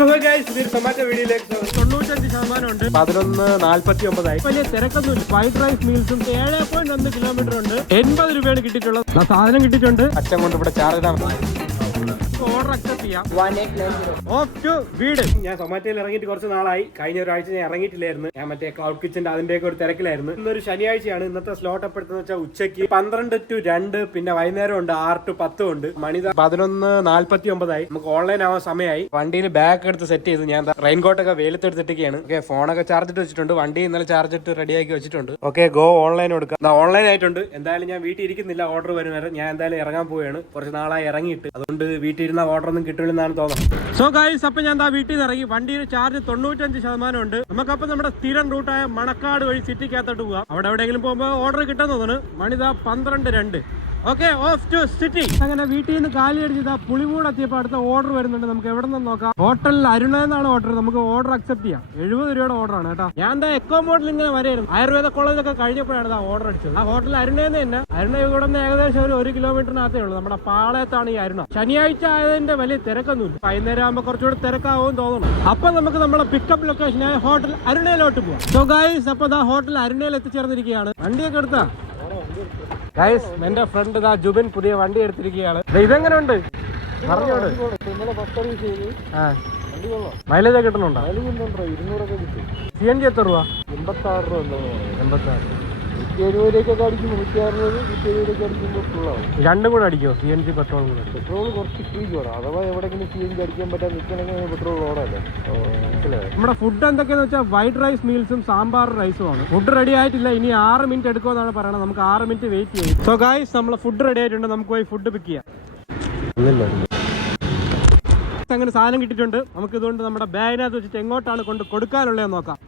Tomato വീഡിയോയിലേക്ക് 95% ഉണ്ട്. 11:49 വലിയ തിരക്കൊന്നുമില്ല. ഫ്രൈഡ് റൈസ് മീൽസും 7.1 കിലോമീറ്റർ ഉണ്ട്. 80 രൂപയാണ് കിട്ടിയിട്ടുള്ളത്. സാധനം കിട്ടിയിട്ടുണ്ട്. അച്ഛൻ കൊണ്ട് ഇവിടെ ചാർജ് ഓർഡർ അക്സെപ്റ്റ് ചെയ്യാം. ഓഫ് ടു വീട്. ഞാൻ സൊമാറ്റോയിൽ ഇറങ്ങിയിട്ട് കുറച്ച് നാളായി. കഴിഞ്ഞ ഒരാഴ്ച ഞാൻ ഇറങ്ങിയിട്ടില്ലായിരുന്നു. ഞാൻ മറ്റേ ക്ലൗഡ് കിച്ചന്റെ അതിന്റെയൊക്കെ ഒരു തിരക്കിലായിരുന്നു. ഇന്നൊരു ശനിയാഴ്ചയാണ്. ഇന്നത്തെ സ്ലോട്ട് എപ്പെടുത്തെന്ന് വെച്ചാൽ ഉച്ചയ്ക്ക് 12 to 2, പിന്നെ വൈകുന്നേരം ഉണ്ട് 6 to 10 ഉണ്ട്. മണി 11:49. നമുക്ക് ഓൺലൈൻ ആവാൻ സമയമായി. വണ്ടിയിൽ ബാഗ് എടുത്ത് സെറ്റ് ചെയ്തു. ഞാൻ റെയിൻകോട്ടൊക്കെ വെയിലത്തെടുത്തിട്ടൊക്കെയാണ്. ഓക്കെ, ഫോണൊക്കെ ചാർജ് ഇട്ട് വെച്ചിട്ടുണ്ട്. വണ്ടി ഇന്നലെ ചാർജ് ഇട്ട് റെഡിയാക്കി വെച്ചിട്ടുണ്ട്. ഓക്കെ, ഗോ ഓൺലൈൻ കൊടുക്കാം. ഓൺലൈൻ ആയിട്ടുണ്ട്. എന്തായാലും ഞാൻ വീട്ടിൽ ഇരിക്കുന്നില്ല. ഓർഡർ വരും വരെ ഞാൻ എന്തായാലും ഇറങ്ങാൻ പോവുകയാണ്. കുറച്ച് നാളായി ഇറങ്ങിയിട്ട്. അതുകൊണ്ട് വീട്ടിൽ ഇരുന്ന ഓർഡർ ഒന്നും കിട്ടില്ലെന്നാണ് തോന്നുന്നത്. സോ ഗൈസ്, അപ്പൊ ഞാൻ വീട്ടിൽ നിന്ന് ഇറങ്ങി. വണ്ടിയുടെ ചാർജ് 95% ഉണ്ട്. നമുക്കപ്പം നമ്മുടെ സ്ഥിരം റൂട്ടായ മണക്കാട് വഴി സിറ്റിക്കകത്തോട്ട് പോവാം. അവിടെ എവിടെയെങ്കിലും പോകുമ്പോൾ ഓർഡർ കിട്ടാൻ തോന്നുന്നു. മണിതാ 12:02. Okay, off to city. അങ്ങനെ വീട്ടിൽ നിന്ന് കാലി അടിച്ച് പുളിമൂട് എത്തിയപ്പോൾ അടുത്ത ഓർഡർ വരുന്നുണ്ട്. നമുക്ക് എവിടെ നിന്ന് നോക്കാം. ഹോട്ടലിൽ അരുണ എന്നാണ് ഓർഡർ. നമുക്ക് ഓർഡർ അക്സെപ്റ്റ് ചെയ്യാം. 70 രൂപയുടെ ഓർഡർ ആണ് കേട്ടോ. ഞാൻ എക്കോ മോഡൽ ഇങ്ങനെ വരെയായിരുന്നു. ആയുർവേദ കോളേജൊക്കെ കഴിഞ്ഞപ്പോഴാണ് ഓർഡർ അടിച്ചത്. ആ ഹോട്ടൽ അരുണേന്ന് തന്നെ. അരുണ ഇവിടെ നിന്ന് ഏകദേശം ഒരു 1 കിലോമീറ്ററിനകത്തേ ഉള്ളൂ. നമ്മുടെ പാളയത്താണ് ഈ അരുണ. ശനിയാഴ്ച ആയതിന്റെ വലിയ തിരക്കൊന്നുമില്ല. വൈകുന്നേരം ആകുമ്പോൾ കുറച്ചുകൂടി തിരക്കാവും തോന്നുന്നു. അപ്പൊ നമുക്ക് നമ്മളെ പിക്കപ്പ് ലൊക്കേഷനായ ഹോട്ടൽ അരുണയിലോട്ട് പോവാം. സോ ഗൈസ്, അപ്പൊ ഹോട്ടൽ അരുണയിൽ എത്തിച്ചേർന്നിരിക്കുകയാണ്. വണ്ടിയൊക്കെ എടുത്താ ഗൈസ്, എന്റെ ഫ്രണ്ട് ജുബിൻ പുതിയ വണ്ടി എടുത്തിരിക്കുകയാണ്. ഇതെങ്ങനെ ഉണ്ട് പറഞ്ഞോട്. മൈലേജ് കിട്ടുന്നുണ്ടോ? CNG എത്ര രൂപ? 86 രൂപ. 86. 170 അടിക്കും. 160 അടിക്കുമ്പോൾ ഫുള്ളാവും. രണ്ടും കൂടെ അടിക്കോ? CNG പെട്രോൾ കൂടെ? പെട്രോൾ കുറച്ച് ഫ്രീ ഓടാം. അഥവാ എവിടെയെങ്കിലും CNG അടിക്കാൻ പറ്റാൻ നിൽക്കണമെങ്കിൽ പെട്രോൾ ഓടല്ലേ. നമ്മുടെ ഫുഡ് എന്തൊക്കെയാന്ന് വെച്ചാൽ വൈറ്റ് റൈസ് മീൽസും സാമ്പാർ റൈസും ആണ്. ഫുഡ് റെഡി ആയിട്ടില്ല. ഇനി 6 മിനിറ്റ് എടുക്കുമെന്നാണ് പറയുന്നത്. നമുക്ക് 6 മിനിറ്റ് വെയിറ്റ് ചെയ്യും. സോ ഗൈസ്, നമ്മളെ ഫുഡ് റെഡി ആയിട്ടുണ്ട്. നമുക്ക് പോയി ഫുഡ് പിക്ക് ചെയ്യാം. അങ്ങനെ സാധനം കിട്ടിയിട്ടുണ്ട്. നമുക്ക് ഇതുകൊണ്ട് നമ്മുടെ ബാഗിനകത്ത് വെച്ചിട്ട് എങ്ങോട്ടാണ് കൊണ്ട് കൊടുക്കാനുള്ളതെന്ന് നോക്കാം.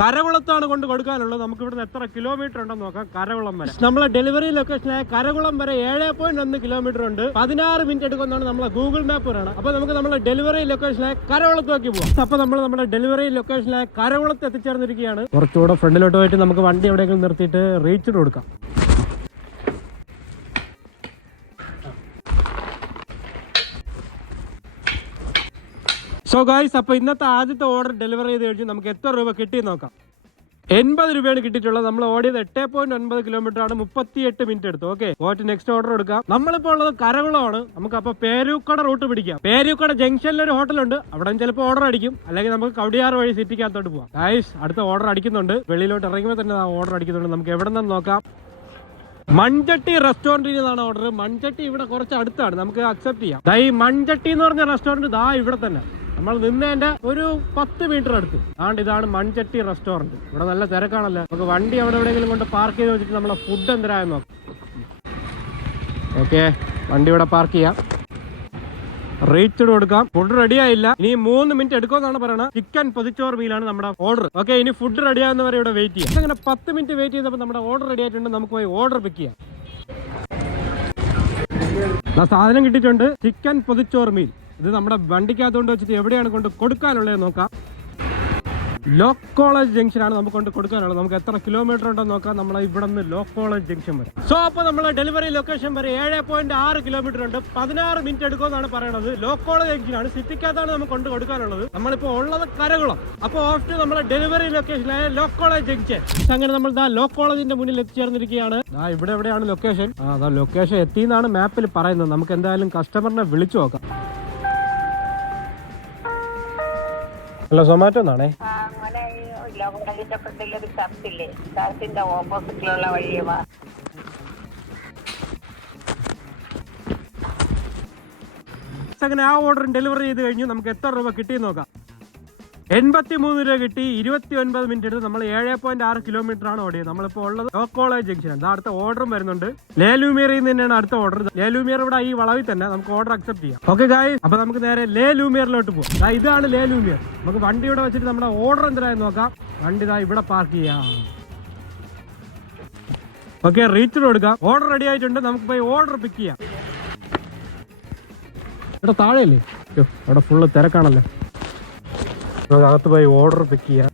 കരകുളത്താണ് കൊണ്ട് കൊടുക്കാനുള്ളത്. നമുക്ക് ഇവിടുന്ന് എത്ര കിലോമീറ്റർ ഉണ്ടെന്ന് നോക്കാം. കരകുളം വരെ നമ്മളെ ഡെലിവറി ലൊക്കേഷനായ കരകുളം വരെ 7.1 കിലോമീറ്റർ ഉണ്ട്. 16 മിനിറ്റ് എടുക്കുന്നതാണ് നമ്മളെ ഗൂഗിൾ മാപ്പ് പറയണം. അപ്പൊ നമുക്ക് നമ്മുടെ ഡെലിവറി ലൊക്കേഷനായ കരകുളത്തേക്ക് പോകാം. അപ്പൊ നമ്മൾ നമ്മുടെ ഡെലിവറി ലൊക്കേഷനായ കരകുളത്ത് എത്തിച്ചേർന്നിരിക്കുകയാണ്. കുറച്ചുകൂടെ ഫ്രണ്ടിലോട്ട് പോയിട്ട് നമുക്ക് വണ്ടി എവിടെയെങ്കിലും നിർത്തിയിട്ട് റീച്ച് കൊടുക്കാം. സോ ഗൈസ്, അപ്പൊ ഇന്നത്തെ ആദ്യത്തെ ഓർഡർ ഡെലിവറി ചെയ്ത് കഴിഞ്ഞു. നമുക്ക് എത്ര രൂപ കിട്ടിയെന്ന് നോക്കാം. 80 രൂപയാണ് കിട്ടിയിട്ടുള്ളത്. നമ്മൾ ഓടിയത് 8.9 കിലോമീറ്റർ ആണ്. 38 മിനിറ്റ് എടുത്തു. ഓക്കെ, പോയിട്ട് നെക്സ്റ്റ് ഓർഡർ എടുക്കാം. നമ്മളിപ്പോൾ ഉള്ളത് കരകുളമാണ്. നമുക്ക് അപ്പൊ പേരൂക്കട റൂട്ട് പിടിക്കാം. പേരൂക്കട ജംഗ്ഷനിൽ ഒരു ഹോട്ടലുണ്ട്. അവിടെ ചിലപ്പോൾ ഓർഡർ അടിക്കും. അല്ലെങ്കിൽ നമുക്ക് കവടിയാർ വഴി സിറ്റിക്കകത്തോട്ട് പോവാം. ഗൈസ്, അടുത്ത ഓർഡർ അടിക്കുന്നുണ്ട്. വെളിയിലോട്ട് ഇറങ്ങുമ്പോൾ തന്നെ ഓർഡർ അടിക്കുന്നുണ്ട്. നമുക്ക് എവിടെ നിന്ന് നോക്കാം. മൺചട്ടി റെസ്റ്റോറന്റിൽ നിന്നാണ് ഓർഡർ. മൺചട്ടി ഇവിടെ കുറച്ച് അടുത്താണ്. നമുക്ക് അക്സെപ്റ്റ് ചെയ്യാം. ഈ മൺചട്ടി എന്ന് പറഞ്ഞ റെസ്റ്റോറന്റ് ഇവിടെ തന്നെ. നമ്മൾ നിന്നതിന്റെ ഒരു 10 മീറ്റർ അടുത്ത്. അതുകൊണ്ട് ഇതാണ് മൺചട്ടി റെസ്റ്റോറന്റ്. ഇവിടെ നല്ല തിരക്കാണല്ലോ. നമുക്ക് വണ്ടി അവിടെ എവിടെയെങ്കിലും കൊണ്ട് പാർക്ക് ചെയ്ത് വെച്ചിട്ട് നമ്മളെ ഫുഡ് എന്തരായെന്ന് നോക്കാം. ഓക്കെ, വണ്ടി ഇവിടെ പാർക്ക് ചെയ്യാം. റേറ്റ് കൊടുക്കാം. ഫുഡ് റെഡി ആയില്ല. ഇനി 3 മിനിറ്റ് എടുക്കുമെന്നാണ് പറയുന്നത്. ചിക്കൻ പൊതിച്ചോറ് മീലാണ് നമ്മുടെ ഓർഡർ. ഓക്കെ, ഇനി ഫുഡ് റെഡി ആവുന്നവരെ ഇവിടെ വെയിറ്റ് ചെയ്യാം. അങ്ങനെ 10 മിനിറ്റ് വെയിറ്റ് ചെയ്തപ്പോൾ നമ്മുടെ ഓർഡർ റെഡി ആയിട്ടുണ്ട്. നമുക്ക് പോയി ഓർഡർ പിക്ക് ചെയ്യാം. സാധനം കിട്ടിയിട്ടുണ്ട്. ചിക്കൻ പൊതിച്ചോറ് മീൽ. ഇത് നമ്മുടെ വണ്ടിക്കകത്തുകൊണ്ട് വെച്ചിട്ട് എവിടെയാണ് കൊണ്ട് കൊടുക്കാനുള്ളത് നോക്കാം. ലോ കോളേജ് ജംഗ്ഷൻ ആണ് നമുക്ക് കൊണ്ട് കൊടുക്കാനുള്ളത്. നമുക്ക് എത്ര കിലോമീറ്റർ ഉണ്ടെന്ന് നോക്കാം. നമ്മളെ ഇവിടെ നിന്ന് ലോ കോളേജ് ജംഗ്ഷൻ വരെ. സോ അപ്പൊ നമ്മളെ ഡെലിവറി ലൊക്കേഷൻ വരെ 7.6 കിലോമീറ്റർ ഉണ്ട്. 16 മിനിറ്റ് എടുക്കുമെന്നാണ് പറയുന്നത്. ലോ കോളേജ് ജംഗ്ഷൻ ആണ്. സിറ്റിക്കകത്താണ് നമുക്ക് കൊണ്ട് കൊടുക്കാനുള്ളത്. നമ്മളിപ്പോ ഉള്ളത് കരകുളം. അപ്പൊ ഓഫ് നമ്മളെ ഡെലിവറി ലൊക്കേഷനായ ലോ കോളേജ് ജംഗ്ഷൻ. അങ്ങനെ നമ്മൾ ലോ കോളേജിന്റെ മുന്നിൽ എത്തിച്ചേർന്നിരിക്കുകയാണ്. ഇവിടെ എവിടെയാണ് ലൊക്കേഷൻ? ലൊക്കേഷൻ എത്തിയെന്നാണ് മാപ്പിൽ പറയുന്നത്. നമുക്ക് എന്തായാലും കസ്റ്റമറിനെ വിളിച്ചു നോക്കാം. ഹലോ, സൊമാറ്റോ എന്നാണേ. അങ്ങനെ ആ ഓർഡർ ഡെലിവറി ചെയ്ത് കഴിഞ്ഞു. നമുക്ക് എത്ര രൂപ കിട്ടിയെന്ന് നോക്കാം. 83 രൂപ കിട്ടി. 29 മിനിറ്റ് എടുത്ത്. നമ്മൾ 7.6 കിലോമീറ്റർ ആണ് ഓടിയത്. നമ്മളിപ്പോൾ ഉള്ളത് ലോ കോളേജ് ജംഗ്ഷൻ. അടുത്ത ഓർഡറും വരുന്നുണ്ട്. ലേലൂമിയറിൽ നിന്ന് തന്നെയാണ് അടുത്ത ഓർഡർ. ലേലൂമിയർ ഇവിടെ ഈ വളവിൽ തന്നെ. നമുക്ക് ഓർഡർ അക്സെപ്റ്റ് ചെയ്യാം. ഓക്കെ ഗായ്സ്, അപ്പൊ നമുക്ക് നേരെ ലേലൂമിയറിലോട്ട് പോകാം. ഇതാണ് ലേലൂമിയർ. നമുക്ക് വണ്ടി ഇവിടെ വെച്ചിട്ട് നമ്മുടെ ഓർഡർ എന്തായാലും നോക്കാം. വണ്ടി ഇവിടെ പാർക്ക് ചെയ്യാം. ഓക്കെ, റീച്ച് കൊടുക്കാം. ഓർഡർ റെഡി ആയിട്ടുണ്ട്. നമുക്ക് പോയി ഓർഡർ പിക്ക് ചെയ്യാം. ഇവിടെ താഴെയല്ലേ? അവിടെ ഫുള്ള് തിരക്കാണല്ലോ. നമുക്ക് അകത്ത് പോയി ഓർഡർ പിക്ക് ചെയ്യാം.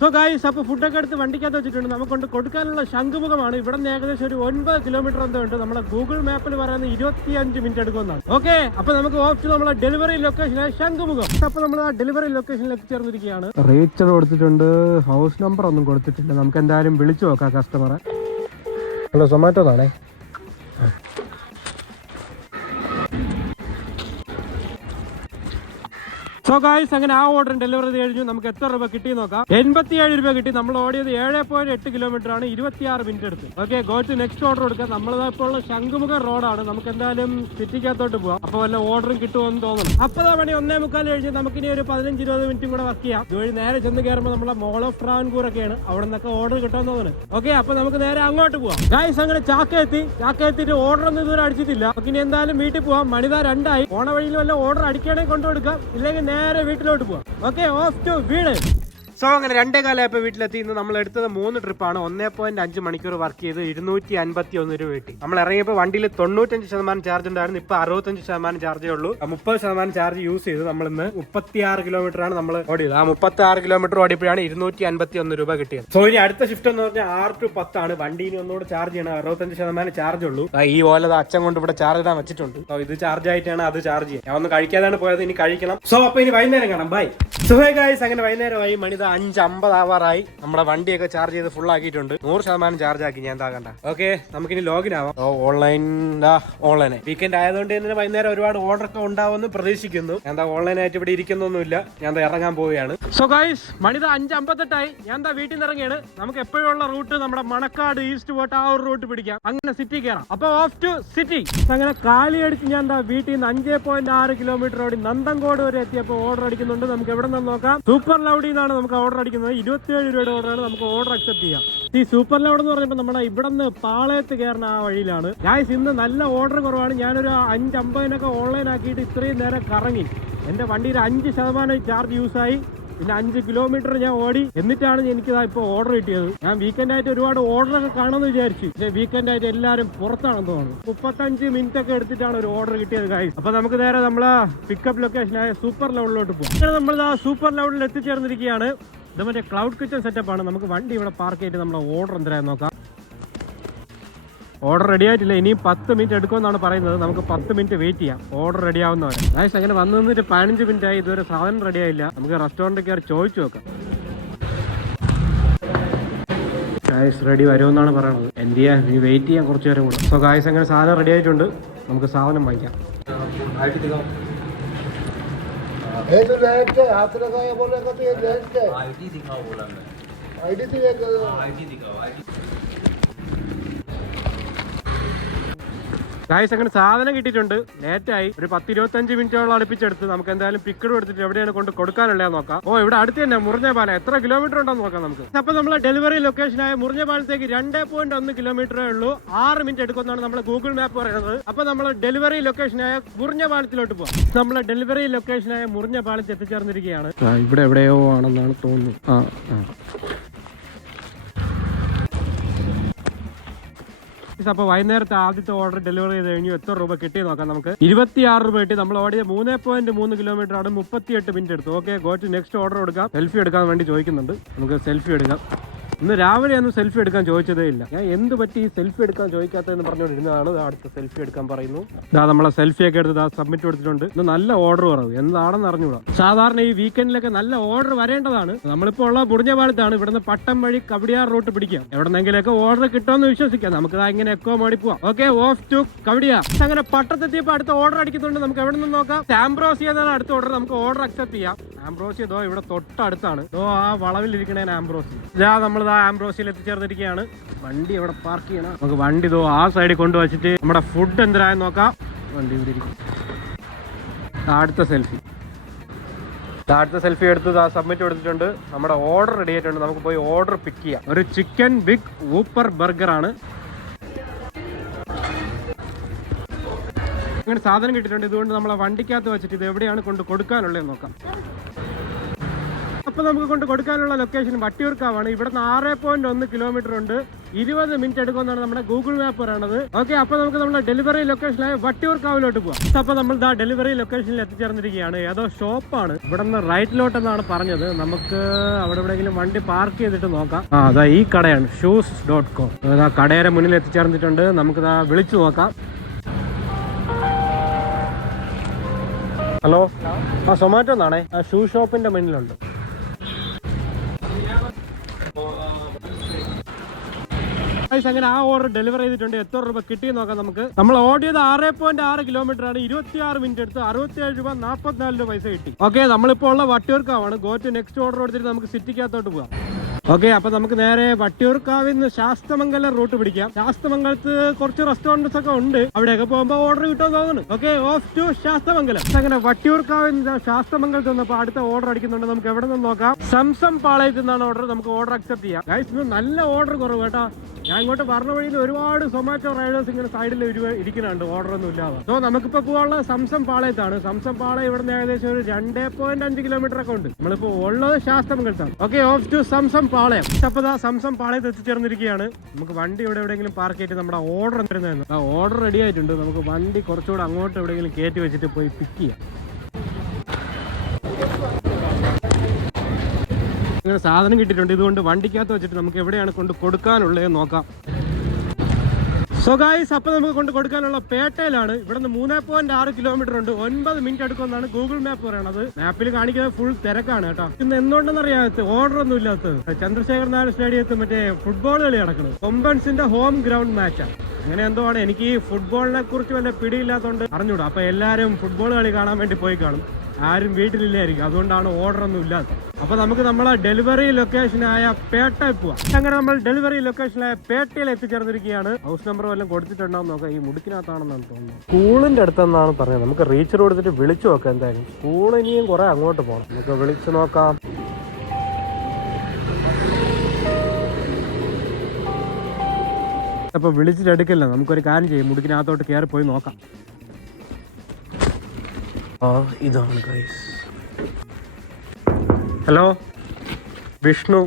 സോ ഗൈസ്, അപ്പൊ ഫുഡൊക്കെ എടുത്ത് വണ്ടിക്കകത്ത് വെച്ചിട്ടുണ്ട്. നമുക്ക് കൊണ്ട് കൊടുക്കാനുള്ള ശംഖുമുഖമാണ്. ഇവിടെ നിന്ന് ഏകദേശം ഒരു 9 കിലോമീറ്റർ എന്തോ ഉണ്ട്. നമ്മളെ ഗൂഗിൾ മാപ്പിൽ പറയുന്നത് 25 മിനിറ്റ് എടുക്കുമെന്നാണ്. ഓക്കെ, അപ്പൊ നമുക്ക് ഓഫ് നമ്മളെ ഡെലിവറി ലൊക്കേഷനായ ശംഖുമുഖം. അപ്പൊ നമ്മൾ ആ ഡെലിവറി ലൊക്കേഷനിൽ എത്തിച്ചേർന്നിരിക്കുകയാണ്. റീച്ചർ കൊടുത്തിട്ടുണ്ട്, ഹൗസ് നമ്പർ ഒന്നും കൊടുത്തിട്ടില്ല. നമുക്ക് എന്തായാലും വിളിച്ചു നോക്കാം കസ്റ്റമറെ. ഹലോ, സൊമാറ്റോന്നാണേ. സോ ഗായ്സ്, അങ്ങനെ ആ ഓർഡർ ഡെലിവറി ചെയ്ത് കഴിഞ്ഞു. നമുക്ക് എത്ര രൂപ കിട്ടി നോക്കാം. 87 രൂപ കിട്ടി. നമ്മൾ ഓടിയത് 7.8 കിലോമീറ്റർ ആണ്, 26 മിനിറ്റ് എടുത്ത്. Okay, go to next order കൊടുക്കാം. നമ്മളിപ്പോൾ ഉള്ള ശംഖുമുഖം റോഡാണ്. നമുക്ക് എന്തായാലും സിറ്റിക്കകത്തോട്ട് പോവാം. അപ്പൊ വല്ല ഓർഡറും കിട്ടുമെന്ന് തോന്നുന്നു. 40 മണി 1:45 കഴിഞ്ഞ് നമുക്കിനി ഒരു 15-20 മിനിറ്റും കൂടെ വർക്ക് ചെയ്യാം. ഇതുവഴി നേരെ ചെന്ന് കയറുമ്പോൾ നമ്മളെ മോൾ ഓഫ് ട്രാവൻകൂർ ഒക്കെയാണ്. അവിടെ നിന്നൊക്കെ ഓർഡർ കിട്ടുമെന്ന് തോന്നുന്നു. ഓക്കെ, അപ്പൊ നമുക്ക് നേരെ അങ്ങോട്ട് പോവാം. ഗായ്സ്, അങ്ങനെ ചാക്കയെത്തിയിട്ട് ഓർഡർ ഒന്നും ഇതുവരെ അടിച്ചിട്ടില്ല. നമുക്ക് ഇനി എന്തായാലും വീട്ടിൽ പോവാം. മണിതാ 2 ആയി. പോണ വഴിയിൽ വല്ല ഓർഡർ അടിക്കണമെങ്കിൽ കൊണ്ടുകൊടുക്കാം, ഇല്ലെങ്കിൽ നേരെ വീട്ടിലോട്ട് പോവാം. ഓക്കെ, ഓഫ് ടു വീട്. സോ അങ്ങനെ 2:15 വീട്ടിലെത്തി. ഇന്ന് നമ്മൾ എടുത്തത് 3 ട്രിപ്പാണ്. 1.5 മണിക്കൂർ വർക്ക് ചെയ്ത് 251 രൂപ കിട്ടി. നമ്മൾ ഇറങ്ങിയപ്പോൾ വണ്ടിയിൽ 95% ചാർജ് ഉണ്ടായിരുന്നു. ഇപ്പൊ 65% ചാർജേ ഉള്ളൂ. 30% ചാർജ് യൂസ് ചെയ്ത് നമ്മൾ ഇന്ന് 36 കിലോമീറ്റർ ആണ് നമ്മൾ ഓടിയത്. ആ 36 കിലോമീറ്റർ ഓടിയപ്പോഴാണ് 251 രൂപ കിട്ടിയത്. സോ ഇനി അടുത്ത ഷിഫ്റ്റ് എന്ന് പറഞ്ഞാൽ 6 to 10 ആണ്. വണ്ടിയിൽ ഒന്നുകൂടെ ചാർജ് ചെയ്യണം. 65% ചാർജ് ഉള്ളൂ. ഈ ഓല അച്ഛൻ കൊണ്ട് ഇവിടെ ചാർജ് ഇടാൻ വെച്ചിട്ടുണ്ട്. സോ ഇത് ചാർജ് ആയിട്ടാണ് അത് ചാർജ് ചെയ്യുക. ഞാൻ ഒന്ന് കഴിക്കാതാണ് പോയത്, ഇനി കഴിക്കണം. സോ അപ്പൊ ഇനി വൈകുന്നേരം കാണാം. ബൈ. സോ ഹേ ഗൈസ്, അങ്ങനെ വൈകുന്നേരമായി. മണിത 5:50 ആവാറായി. നമ്മുടെ വണ്ടിയൊക്കെ ചാർജ് ചെയ്ത് ഫുൾ ആക്കിയിട്ടുണ്ട്. 100% ചാർജ് ആക്കി. ഞാൻ എന്താ കണ്ട. ഓക്കെ, നമുക്കിനി ലോഗിൻ ആവാം. ഓൺലൈനെ വീക്കെൻഡ് ആയതുകൊണ്ട് തന്നെ വൈകുന്നേരം ഒരുപാട് ഓർഡർ ഒക്കെ ഉണ്ടാവുമെന്ന് പ്രതീക്ഷിക്കുന്നു. ഞാൻ ഓൺലൈനായിട്ട് ഇവിടെ ഇരിക്കുന്നൊന്നുമില്ല. ഞാൻ ഇറങ്ങാൻ പോവുകയാണ്. സോ ഗൈസ്, മണിത 5:58 ഞാൻ വീട്ടിൽ നിന്ന് ഇറങ്ങിയാണ്. നമുക്ക് എപ്പോഴുള്ള റൂട്ട് നമ്മുടെ മണക്കാട് ഈസ്റ്റ് പോയിട്ട് ആ ഒരു റൂട്ട് പിടിക്കാം. അങ്ങനെ സിറ്റി കയറാം. അപ്പൊ ഓഫ് ടു സിറ്റി. അങ്ങനെ കാലി അടിച്ച് ഞാൻ വീട്ടിൽ നിന്ന് 5.6 കിലോമീറ്റർ ഓടി നന്തൻകോട് വരെ എത്തിയപ്പോൾ ഓർഡർ അടിക്കുന്നുണ്ട്. നമുക്ക് എവിടെ നിന്ന് നോക്കാം. സൂപ്പർ ലൗഡിൽ നിന്നാണ് നമുക്ക് ഓർഡർ അടിക്കുന്നത്. 27 രൂപയുടെ ഓർഡറാണ്. നമുക്ക് ഓർഡർ അക്സെപ്റ്റ് ചെയ്യാം. ഈ സൂപ്പർ ലൗഡ് എന്ന് പറയുമ്പോൾ നമ്മുടെ ഇവിടെ നിന്ന് പാളയത്ത് കയറുന്ന ആ വഴിയിലാണ്. ഗായ്സ്, ഇന്ന് നല്ല ഓർഡർ കുറവാണ്. ഞാനൊരു 5:50 ഓൺലൈൻ ആക്കിയിട്ട് ഇത്രയും നേരം കറങ്ങി. എന്റെ വണ്ടിയിൽ 5% ചാർജ് യൂസായി. പിന്നെ 5 കിലോമീറ്റർ ഞാൻ ഓടി. എന്നിട്ടാണ് എനിക്കിതാ ഇപ്പോൾ ഓർഡർ കിട്ടിയത്. ഞാൻ വീക്കെൻഡ് ആയിട്ട് ഒരുപാട് ഓർഡറൊക്കെ കാണുമെന്ന് വിചാരിച്ചു. പക്ഷേ വീക്കെൻഡ് ആയിട്ട് എല്ലാവരും പുറത്താണെന്ന് തോന്നുന്നു. 35 മിനിറ്റ് ഒക്കെ എടുത്തിട്ടാണ് ഒരു ഓർഡർ കിട്ടിയത് ഗൈസ്. അപ്പൊ നമുക്ക് നേരെ നമ്മളെ പിക്കപ്പ് ലൊക്കേഷനായ സൂപ്പർ ലൗഡിലോട്ട് പോകും. അങ്ങനെ നമ്മൾ ആ സൂപ്പർ ലൗഡിൽ എത്തിച്ചേർന്നിരിക്കുകയാണ്. ഇത് മറ്റേ ക്ലൗഡ് കിച്ചൺ സെറ്റപ്പ് ആണ്. നമുക്ക് വണ്ടി ഇവിടെ പാർക്ക് ചെയ്തിട്ട് നമ്മളെ ഓർഡർ എന്തായാലും നോക്കാം. ഓർഡർ റെഡി ആയിട്ടില്ല. ഇനിയും 10 മിനിറ്റ് എടുക്കുമെന്നാണ് പറയുന്നത്. നമുക്ക് 10 മിനിറ്റ് വെയിറ്റ് ചെയ്യാം ഓർഡർ റെഡി ആവുന്നവരെ. ഗൈസ്, അങ്ങനെ വന്നു നിന്നിട്ട് 15 മിനിറ്റ് ആയി. ഇതുവരെ സാധനം റെഡി ആയില്ല. നമുക്ക് റെസ്റ്റോറൻറ്റിൽ കയറി ചോദിച്ചു നോക്കാം. ഗൈസ്, റെഡി വരുമെന്നാണ് പറയുന്നത്. എന്ത് ചെയ്യാൻ, നീ വെയിറ്റ് ചെയ്യാൻ കുറച്ച് നേരം കൂടെ. സോ ഗൈസ്, അങ്ങനെ സാധനം റെഡി ആയിട്ടുണ്ട്. നമുക്ക് സാധനം വാങ്ങിക്കാം. ഗൈസ്, അങ്ങനെ സാധനം കിട്ടിയിട്ടുണ്ട്. ലേറ്റായി. ഒരു 10-25 മിനിറ്റോളം അടുപ്പിച്ചെടുത്ത്. നമുക്ക് എന്തായാലും പിക്കഡ് എടുത്തിട്ട് എവിടെയാണ് കൊണ്ട് കൊടുക്കാനുള്ളത് നോക്കാം. ഓ, ഇവിടെ അടുത്ത് തന്നെ മുറിഞ്ഞപാലം. എത്ര കിലോമീറ്റർ ഉണ്ടോ നോക്കാം നമുക്ക്. അപ്പൊ നമ്മളെ ഡെലിവറി ലൊക്കേഷനായ മുറിഞ്ഞപാലത്തേക്ക് 2.1 കിലോമീറ്ററേ ഉള്ളൂ. 6 മിനിറ്റ് എടുക്കുമെന്നാണ് നമ്മളെ ഗൂഗിൾ മാപ്പ് പറയുന്നത്. അപ്പൊ നമ്മളെ ഡെലിവറി ലൊക്കേഷനായ മുറിഞ്ഞപാലത്തിലോട്ട് പോകാം. നമ്മളെ ഡെലിവറി ലൊക്കേഷനായ മുറിഞ്ഞപാലത്ത് എത്തിച്ചേർന്നിരിക്കുകയാണ്. ഇവിടെ എവിടെയോ ആണെന്നാണ് തോന്നുന്നു. അപ്പോൾ വൈകുന്നേരത്തെ ആദ്യത്തെ ഓർഡർ ഡെലിവറി ചെയ്ത് കഴിഞ്ഞു. എത്ര രൂപ കിട്ടി നോക്കാം നമുക്ക്. 26 രൂപ കിട്ടി. നമ്മൾ ഓടിയ 3.3 കിലോമീറ്റർ ആണ്. 38 മിനിറ്റ് എടുത്തു. Okay, go to next order എടുക്കാം. സെൽഫി എടുക്കാൻ വേണ്ടി ചോദിക്കുന്നുണ്ട്. നമുക്ക് സെൽഫി എടുക്കാം. ഇന്ന് രാവിലെ ഒന്നും സെൽഫി എടുക്കാൻ ചോദിച്ചതേ ഇല്ല. ഞാൻ എന്ത് പറ്റി ഈ സെൽഫി എടുക്കാൻ ചോദിക്കാത്തതെന്ന് പറഞ്ഞുകൊണ്ടിരുന്നതാണ്. അടുത്ത സെൽഫി എടുക്കാൻ പറയുന്നു. ഇതാ നമ്മളെ സെൽഫി ഒക്കെ എടുത്ത് സബ്മിറ്റ് കൊടുത്തിട്ടുണ്ട്. ഇന്ന് നല്ല ഓർഡർ കുറവ്. എന്താണെന്ന് അറിഞ്ഞൂടാ. സാധാരണ ഈ വീക്കെൻഡിലൊക്കെ നല്ല ഓർഡർ വരേണ്ടതാണ്. നമ്മളിപ്പോൾ ഉള്ള മുറിഞ്ഞപാലത്താണ്. ഇവിടുന്ന് പട്ടം വഴി കവടിയാർ റൂട്ട് പിടിക്കാം. എവിടെന്നെങ്കിലൊക്കെ ഓർഡർ കിട്ടുമെന്ന് വിശ്വസിക്കാം. നമുക്ക് ഇങ്ങനെ എക്കോ മോടി പോവാം. Okay, off to Kawdiar. അങ്ങനെ പട്ടത്തെത്തിയപ്പോൾ അടുത്ത ഓർഡർ അടിക്കുന്നുണ്ട്. നമുക്ക് എവിടെ നിന്ന് നോക്കാം. ആംബ്രോസിയ എന്നാണ് അടുത്ത ഓർഡർ. നമുക്ക് ഓർഡർ അക്സെപ്റ്റ് ചെയ്യാം. ആംബ്രോസിയ ദോ ഇവിടെ തൊട്ടടുത്താണ്. ആ വളവിലിരിക്കണേ ആംബ്രോസി. ഇതാ നമ്മൾ ആംബ്രോസിയിൽ എത്തിച്ചേർന്നിരിക്കുകയാണ്. വണ്ടി ഇവിടെ പാർക്ക് ചെയ്യണം. നമുക്ക് വണ്ടി ഇതോ ആ സൈഡിൽ കൊണ്ടുവച്ചിട്ട് നമ്മുടെ ഫുഡ് എന്തിനായെന്ന് നോക്കാം. വണ്ടി ഇവിടെ ഇരിക്കും. അടുത്ത സെൽഫി എടുത്ത് സബ്മിറ്റ് കൊടുത്തിട്ടുണ്ട്. നമ്മുടെ ഓർഡർ റെഡി ആയിട്ടുണ്ട്. നമുക്ക് പോയി ഓർഡർ പിക്ക് ചെയ്യാം. ഒരു ചിക്കൻ ബിഗ് വൂപ്പർ ബർഗർ ആണ്. അങ്ങനെ സാധനം കിട്ടിയിട്ടുണ്ട്. ഇതുകൊണ്ട് നമ്മളെ വണ്ടിക്കകത്ത് വെച്ചിട്ട് ഇത് എവിടെയാണ് കൊണ്ട് കൊടുക്കാനുള്ളത് നോക്കാം. അപ്പൊ നമുക്ക് കൊണ്ട് കൊടുക്കാനുള്ള ലൊക്കേഷൻ വട്ടിയൂർക്കാവാണ്. ഇവിടുന്ന് 6.1 കിലോമീറ്റർ ഉണ്ട്. 20 മിനിറ്റ് എടുക്കുമെന്നാണ് നമ്മുടെ ഗൂഗിൾ മാപ്പ് പറയണത്. ഓക്കെ, അപ്പൊ നമുക്ക് നമ്മുടെ ഡെലിവറി ലൊക്കേഷനായ വട്ടിയൂർക്കാവിലോട്ട് പോവാം. അപ്പൊ നമ്മൾ ഡെലിവറി ലൊക്കേഷനിൽ എത്തിച്ചേർന്നിരിക്കുകയാണ്. ഏതോ ഷോപ്പാണ്. ഇവിടെ നിന്ന് റൈറ്റിലോട്ടെന്നാണ് പറഞ്ഞത്. നമുക്ക് അവിടെ എവിടെയെങ്കിലും വണ്ടി പാർക്ക് ചെയ്തിട്ട് നോക്കാം. അതാ ഈ കടയാണ് shoes.com. അതാ കടയുടെ മുന്നിൽ എത്തിച്ചേർന്നിട്ടുണ്ട്. നമുക്ക് വിളിച്ചു നോക്കാം. ഹലോ, സൊമാറ്റോ എന്നാണേ. ഷൂ ഷോപ്പിന്റെ മുന്നിലുണ്ട്. അങ്ങനെ ആ ഓർഡർ ഡെലിവർ ചെയ്തിട്ടുണ്ട്. എത്ര രൂപ കിട്ടി നോക്കാം നമുക്ക്. നമ്മൾ ഓടിയത് 6.6 കിലോമീറ്റർ ആണ്. 26 മിനിറ്റ് എടുത്ത് 67 രൂപ 44 രൂപ പൈസ കിട്ടി. ഓക്കെ, നമ്മളിപ്പോൾ ഉള്ള വട്ടിയൂർക്കാവാണ്. ഗോ ടു നെക്സ്റ്റ് ഓർഡർ എടുത്തിട്ട് നമുക്ക് സിറ്റിക്കകത്തോട്ട് പോകാം. ഓക്കെ, അപ്പൊ നമുക്ക് നേരെ വട്ടിയൂർക്കാവിൽ നിന്ന് ശാസ്തമംഗലം റൂട്ട് പിടിക്കാം. ശാസ്തമംഗലത്ത് കുറച്ച് റെസ്റ്റോറന്റ്സ് ഒക്കെ ഉണ്ട്. അവിടെയൊക്കെ പോകുമ്പോൾ ഓർഡർ കിട്ടുമെന്ന് തോന്നുന്നു. Okay, off to Sasthamangalam. അങ്ങനെ വട്ടിയൂർക്കാവിൽ നിന്ന് ശാസ്തമംഗലത്ത് വന്നപ്പോൾ അടുത്ത ഓർഡർ അടിക്കുന്നുണ്ട്. നമുക്ക് എവിടെ നിന്ന് നോക്കാം. സംസം പാളയത്തിൽ നിന്നാണ് ഓർഡർ. നമുക്ക് ഓർഡർ അക്സെപ്റ്റ് ചെയ്യാം. ഗൈസ്, ഇന്ന് നല്ല ഓർഡർ കുറവ് കേട്ടോ. ഞാൻ ഇങ്ങോട്ട് പറഞ്ഞ വഴിയിൽ ഒരുപാട് സൊമാറ്റോ റൈഡേഴ്സ് ഇങ്ങനെ സൈഡിൽ ഇരിക്കുന്നുണ്ട് ഓർഡർ ഒന്നും ഇല്ലാതെ. സോ നമുക്കിപ്പോ പോകാനുള്ള സംസം പാളയത്താണ്. സംസം പാളയം ഇവിടുന്ന് ഏകദേശം ഒരു 2.5 കിലോമീറ്റർ ഒക്കെ ഉണ്ട്. നമ്മളിപ്പോ ഉള്ളത് ശാസ്തമംഗലത്താണ്. ഓക്കെ, ഓഫ് ടു സംസം പാളയം. അപ്പൊ സംസം പാളയത്ത് എത്തിച്ചേർന്നിരിക്കുകയാണ്. നമുക്ക് വണ്ടി ഇവിടെ എവിടെയെങ്കിലും പാർക്ക് ചെയ്തിട്ട് നമ്മുടെ ഓർഡർ എന്തായിരുന്നു. ഓർഡർ റെഡി ആയിട്ടുണ്ട്. നമുക്ക് വണ്ടി കുറച്ചുകൂടെ അങ്ങോട്ട് എവിടെയെങ്കിലും കയറ്റി വെച്ചിട്ട് പോയി പിക്ക് ചെയ്യാം. ഇങ്ങനെ സാധനം കിട്ടിയിട്ടുണ്ട്. ഇതുകൊണ്ട് വണ്ടിക്കകത്ത് വെച്ചിട്ട് നമുക്ക് എവിടെയാണ് കൊണ്ട് കൊടുക്കാനുള്ളത് നോക്കാം. സോ ഗൈസ്, അപ്പൊ നമുക്ക് കൊണ്ട് കൊടുക്കാനുള്ള പേട്ടയിലാണ്. ഇവിടുന്ന് 3.6 കിലോമീറ്റർ ഉണ്ട്. 9 മിനിറ്റ് എടുക്കുമെന്നാണ് ഗൂഗിൾ മാപ്പ് പറയണത്. മാപ്പിൽ കാണിക്കുന്നത് ഫുൾ തിരക്കാണ് കേട്ടോ. ഇന്ന് എന്തുകൊണ്ടെന്ന് അറിയാത്ത ഓർഡർ ഒന്നും ഇല്ലാത്തത്. ചന്ദ്രശേഖർ നായർ സ്റ്റേഡിയത്തിൽ മറ്റേ ഫുട്ബോൾ കളി നടക്കുന്നത്. കൊമ്പൻസിന്റെ ഹോം ഗ്രൗണ്ട് മാച്ചാണ്. അങ്ങനെ എന്തോ ആണ്. എനിക്ക് ഈ ഫുട്ബോളിനെ കുറിച്ച് വല്ല പിടിയില്ലാത്തതുകൊണ്ട് അറിഞ്ഞൂടാ. അപ്പൊ എല്ലാരും ഫുട്ബോൾ കളി കാണാൻ വേണ്ടി പോയി കാണും. ആരും വീട്ടിലില്ലായിരിക്കും. അതുകൊണ്ടാണ് ഓർഡർ ഒന്നും ഇല്ലാത്തത്. അപ്പൊ നമുക്ക് നമ്മളെ ഡെലിവറി ലൊക്കേഷനായ പേട്ടയിൽ പോവാം. അങ്ങനെ നമ്മൾ ഡെലിവറി ലൊക്കേഷനായ പേട്ടയിൽ എത്തിച്ചേർന്നിരിക്കുകയാണ്. ഹൗസ് നമ്പർ വല്ലതും കൊടുത്തിട്ടുണ്ടാവും നോക്കാം. ഈ മുടുക്കിനകത്താണെന്നാണ് തോന്നുന്നത്. സ്കൂളിന്റെ അടുത്തെന്നാണ് പറഞ്ഞത്. നമുക്ക് റീച്ചർ കൊടുത്തിട്ട് വിളിച്ചു നോക്കാം. എന്തായാലും സ്കൂൾ ഇനിയും കുറെ അങ്ങോട്ട് പോകണം. നമുക്ക് വിളിച്ചു നോക്കാം. അപ്പൊ വിളിച്ചിട്ട് എടുക്കില്ല. നമുക്കൊരു കാര്യം ചെയ്യും. മുടുക്കിനകത്തോട്ട് കയറി പോയി നോക്കാം. ഇതാണ് ഗൈസ്. ഹലോ, വിഷ്ണു.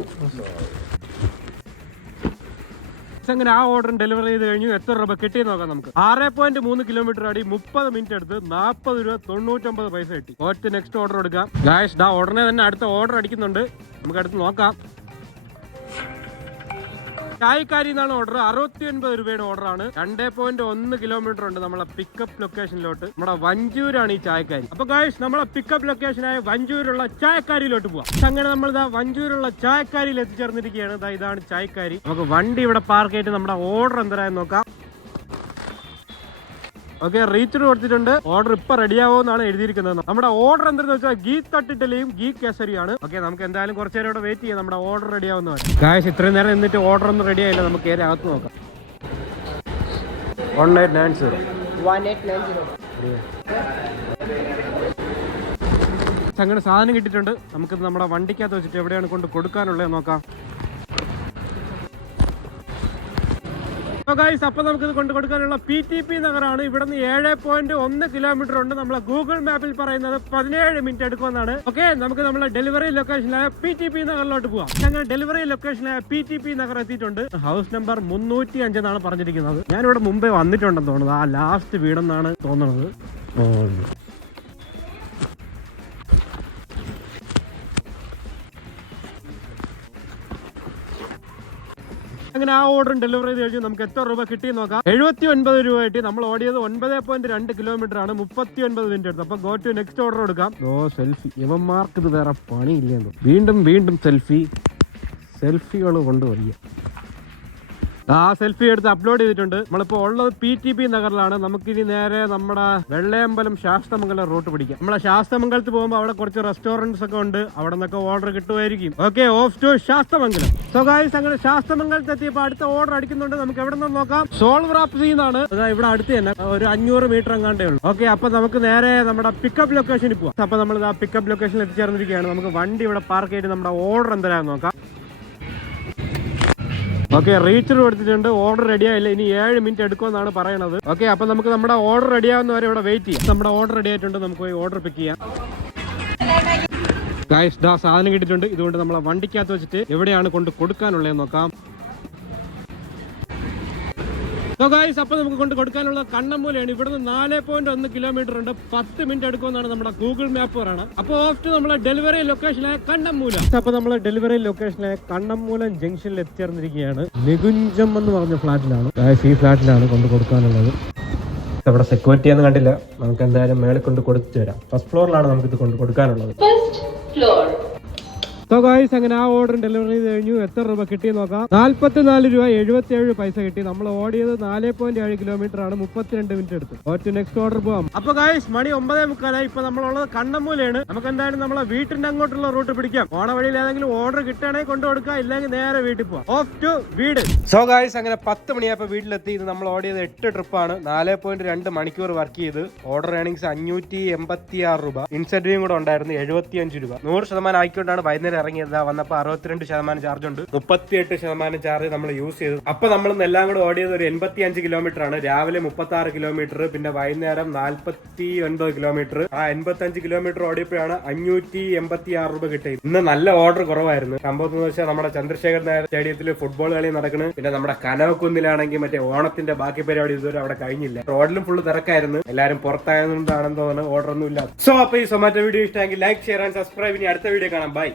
അങ്ങനെ ആ ഓർഡർ ഡെലിവർ ചെയ്ത് കഴിഞ്ഞു. എത്ര രൂപ കിട്ടി നോക്കാം നമുക്ക്. 6.3 കിലോമീറ്റർ അടി 30 മിനിറ്റ് എടുത്ത് 40 രൂപ 99 പൈസ കിട്ടി. ഒറ്റ നെക്സ്റ്റ് ഓർഡർ എടുക്കാം. ഗൈസ്, ഉടനെ തന്നെ അടുത്ത ഓർഡർ അടിക്കുന്നുണ്ട്. നമുക്ക് അടുത്ത് നോക്കാം. ചായക്കാരി എന്നാണ് ഓർഡർ. 69 രൂപയുടെ ഓർഡറാണ്. 2.1 കിലോമീറ്റർ ഉണ്ട് നമ്മളെ പിക്കപ്പ് ലൊക്കേഷനിലോട്ട്. നമ്മുടെ വഞ്ചൂരാണ് ഈ ചായക്കാരി. അപ്പൊ ഗൈസ്, നമ്മളെ പിക്കപ്പ് ലൊക്കേഷനായ വഞ്ചൂരുള്ള ചായക്കാരിയിലോട്ട് പോവാം. അങ്ങനെ നമ്മൾ വഞ്ചൂരുള്ള ചായക്കാരിയിൽ എത്തിച്ചേർന്നിരിക്കുകയാണ്. ഇതാണ് ചായക്കാരി. നമുക്ക് വണ്ടി ഇവിടെ പാർക്ക് ചെയ്തിട്ട് നമ്മുടെ ഓർഡർ എന്തായാലും നോക്കാം. ഓക്കെ, റീച്ചർ കൊടുത്തിട്ടുണ്ട്. ഓർഡർ ഇപ്പൊ റെഡിയാവുമെന്നാണ് എഴുതിയിരിക്കുന്നത്. നമ്മുടെ ഓർഡർ എന്താണെന്ന് വെച്ചാൽ ഗീ തട്ടിട്ടലിയും ഗീ കേസരിയാണ്. ഓക്കെ, നമുക്ക് എന്തായാലും കുറച്ചു നേരം ഇവിടെ വെയിറ്റ് ചെയ്യാം. നമ്മുടെ ഓർഡർ റെഡിയാവുന്നതാണ്. ഗായ്സ്, ഇത്രയും നേരം എന്നിട്ട് ഓർഡർ ഒന്നും റെഡി ആയില്ല. നമുക്ക് കയറി അകത്ത് നോക്കാം. 1890. അങ്ങനെ സാധനം കിട്ടിയിട്ടുണ്ട്. നമുക്ക് നമ്മുടെ വണ്ടിക്കകത്ത് വെച്ചിട്ട് എവിടെയാണ് കൊണ്ട് കൊടുക്കാനുള്ളത് നോക്കാം. ഗൈസ്, അപ്പൊ നമുക്കിത് കൊണ്ട് കൊടുക്കാനുള്ള PTP നഗറാണ്. ഇവിടെ നിന്ന് 7.1 കിലോമീറ്റർ ഉണ്ട്. നമ്മളെ ഗൂഗിൾ മാപ്പിൽ പറയുന്നത് 17 മിനിറ്റ് എടുക്കുമെന്നാണ്. ഓക്കെ, നമുക്ക് നമ്മളെ ഡെലിവറി ലൊക്കേഷനായ PTP നഗറിലോട്ട് പോവാം. അങ്ങനെ ഡെലിവറി ലൊക്കേഷനായ PTP നഗർ എത്തിയിട്ടുണ്ട്. ഹൗസ് നമ്പർ 305 എന്നാണ് പറഞ്ഞിരിക്കുന്നത്. ഞാനിവിടെ മുമ്പേ വന്നിട്ടുണ്ടെന്ന് തോന്നുന്നത്. ആ ലാസ്റ്റ് വീടെന്നാണ് തോന്നുന്നത്. അങ്ങനെ ആ ഓർഡർ ഡെലിവർ ചെയ്ത് കഴിഞ്ഞു. നമുക്ക് എത്ര രൂപ കിട്ടി നോക്കാം. 79 രൂപ കിട്ടി. നമ്മൾ ഓടിയത് 9.2 കിലോമീറ്റർ ആണ്. 39 മിനിറ്റ് എടുത്തു. അപ്പൊ ഗോ ടു നെക്സ്റ്റ് ഓർഡർ എടുക്കാം. സെൽഫി. ഇവന്മാർക്ക് ഇത് വേറെ പണിയില്ലെന്തോ. വീണ്ടും സെൽഫികൾ കൊണ്ടുവരിക. ആ സെൽഫി എടുത്ത് അപ്ലോഡ് ചെയ്തിട്ടുണ്ട്. നമ്മളിപ്പോ ഉള്ളത് PTP നഗറിലാണ്. നമുക്കിനി നേരെ നമ്മുടെ വെള്ളയമ്പലം ശാസ്തമംഗലം റൂട്ട് പിടിക്കാം. നമ്മളെ ശാസ്തമംഗലത്ത് പോകുമ്പോൾ അവിടെ കുറച്ച് റെസ്റ്റോറന്റ്സ് ഒക്കെ ഉണ്ട്. അവിടെ നിന്നൊക്കെ ഓർഡർ കിട്ടുമായിരിക്കും. Okay, off to Sasthamangalam. So guys, അങ്ങനെ ശാസ്തമംഗലത്ത് എത്തിയപ്പോൾ അടുത്ത ഓർഡർ അടിക്കുന്നുണ്ട്. നമുക്ക് എവിടെ നിന്ന് നോക്കാം. സോൾവ്രാപ്സിന്നാണ്. ഇവിടെ അടുത്ത് തന്നെ ഒരു 500 മീറ്റർ എങ്ങാണ്ടേ ഉള്ളൂ. ഓക്കെ, അപ്പൊ നമുക്ക് നേരെ നമ്മുടെ പിക്കപ്പ് ലൊക്കേഷനിൽ പോവാം. അപ്പൊ നമ്മൾ ആ പിക്കപ്പ് ലൊക്കേഷനിൽ എത്തിച്ചേർന്നിരിക്കുകയാണ്. നമുക്ക് വണ്ടി ഇവിടെ പാർക്ക് ചെയ്ത് നമ്മുടെ ഓർഡർ എന്തായാലും നോക്കാം. ഓക്കെ, റീച്ചർ കൊടുത്തിട്ടുണ്ട്. ഓർഡർ റെഡി ആയില്ല. ഇനി 7 മിനിറ്റ് എടുക്കുമെന്നാണ് പറയുന്നത്. ഓക്കെ, അപ്പൊ നമുക്ക് നമ്മുടെ ഓർഡർ റെഡി ആവുന്നവരെ ഇവിടെ വെയിറ്റ് ചെയ്യാം. നമ്മുടെ ഓർഡർ റെഡി ആയിട്ടുണ്ട്. നമുക്ക് പോയി ഓർഡർ പിക്ക് ചെയ്യാം. ഗൈസ് ദാ സാധനം കിട്ടിയിട്ടുണ്ട്. ഇതുകൊണ്ട് നമ്മളെ വണ്ടിക്കകത്ത് വെച്ചിട്ട് എവിടെയാണ് കൊണ്ട് കൊടുക്കാനുള്ളതെന്ന് നോക്കാം. അപ്പൊ നമുക്ക് കൊണ്ട് കൊടുക്കാനുള്ള കണ്ണമ്മൂലയാണ്. ഇവിടുന്ന് 4.1 കിലോമീറ്റർ ഉണ്ട്. 10 മിനിറ്റ് എടുക്കുമെന്നാണ് നമ്മുടെ ഗൂഗിൾ മാപ്പ് പറയുന്നത്. അപ്പോൾ ഓഫ്റ്റ് നമ്മളെ ഡെലിവറി ലൊക്കേഷനായ കണ്ണമ്മൂല. അപ്പൊ നമ്മളെ ഡെലിവറി ലൊക്കേഷനായ കണ്ണമ്മൂലം ജംഗ്ഷനിൽ എത്തിച്ചേർന്നിരിക്കുകയാണ്. നികുഞ്ചം എന്ന് പറഞ്ഞ ഫ്ലാറ്റിലാണ്. ഈ ഫ്ലാറ്റിലാണ് കൊണ്ട് കൊടുക്കാനുള്ളത്. അവിടെ സെക്യൂരിറ്റി ഒന്നും കണ്ടില്ല. നമുക്ക് എന്തായാലും മേലെ കൊണ്ട് കൊടുത്തു തരാം. ഫസ്റ്റ് ഫ്ലോറിലാണ് നമുക്ക് ഇത് കൊണ്ട് കൊടുക്കാനുള്ളത്. അങ്ങനെ ആ ഓർഡർ ഡെലിവറി ചെയ്ത് കഴിഞ്ഞു. എത്ര രൂപ കിട്ടി നോക്കാം. 44 രൂപ 77 പൈസ കിട്ടി. നമ്മൾ ഓടിയത് 4.7 കിലോമീറ്റർ ആണ്. 32 മിനിറ്റ് എടുത്തു. നെക്സ്റ്റ് ഓർഡർ പോവാം. അപ്പൊ ഗായ്സ് മണി 9:30. ഇപ്പൊ നമ്മളുള്ളത് കണ്ണമ്മൂലയാണ്. നമുക്ക് എന്തായാലും നമ്മളെ വീട്ടിന്റെ അങ്ങോട്ടുള്ള റൂട്ട് പിടിക്കാം. ഓണ വഴിയിൽ ഏതെങ്കിലും ഓർഡർ കിട്ടുകയാണെങ്കിൽ കൊണ്ട് കൊടുക്കാം, ഇല്ലെങ്കിൽ നേരെ വീട്ടിൽ പോവാം. ഓഫ് ടു വീട്. സോ ഗായ്സ് അങ്ങനെ 10 മണിയായപ്പോ വീട്ടിലെത്തി. ഇത് നമ്മൾ ഓടിയത് 8 ട്രിപ്പാണ്. 4.2 മണിക്കൂർ വർക്ക് ചെയ്ത്. ഓർഡർ ഏണിങ്സ് 586 രൂപ. ഇൻസെന്റീവും കൂടെ ഉണ്ടായിരുന്നു 75 രൂപ. 100% ആയിക്കൊണ്ടാണ് വൈകുന്നേരം ഇറങ്ങിയത്. വന്നപ്പോ 62% ചാർജ് ഉണ്ട്. 38% ചാർജ് നമ്മൾ യൂസ് ചെയ്തു. അപ്പൊ നമ്മൾ എല്ലാം കൂടെ ഓടിയത് ഒരു 85 കിലോമീറ്റർ ആണ്. രാവിലെ 36 കിലോമീറ്റർ, പിന്നെ വൈകുന്നേരം 49 കിലോമീറ്റർ. ആ 85 കിലോമീറ്റർ ഓടിയപ്പോഴാണ് 586 രൂപ കിട്ടിയത്. ഇന്ന് നല്ല ഓർഡർ കുറവായിരുന്നു. സംഭവം എന്ന് വെച്ചാൽ നമ്മുടെ ചന്ദ്രശേഖർ നായർ സ്റ്റേഡിയത്തിൽ ഫുട്ബോൾ കളി നടക്കുന്നു. പിന്നെ നമ്മുടെ കനവക്കുന്നിലാണെങ്കിൽ മറ്റേ ഓണത്തിന്റെ ബാക്കി പരിപാടി ഇതുവരെ അവിടെ കഴിഞ്ഞില്ല. റോഡിലും ഫുള്ള് തിരക്കായിരുന്നു. എല്ലാരും പുറത്തായതുകൊണ്ടാണെന്ന് തോന്നുന്നു ഓർഡർ ഒന്നും ഇല്ല. സോ അപ്പൊ ഈ സൊമാറ്റോ വീഡിയോ ഇഷ്ടമെങ്കിൽ ലൈക്ക്, ഷെയർ ആൻഡ് സബ്സ്ക്രൈബ്. ഇനി അടുത്ത വീഡിയോ കാണാം. ബൈ.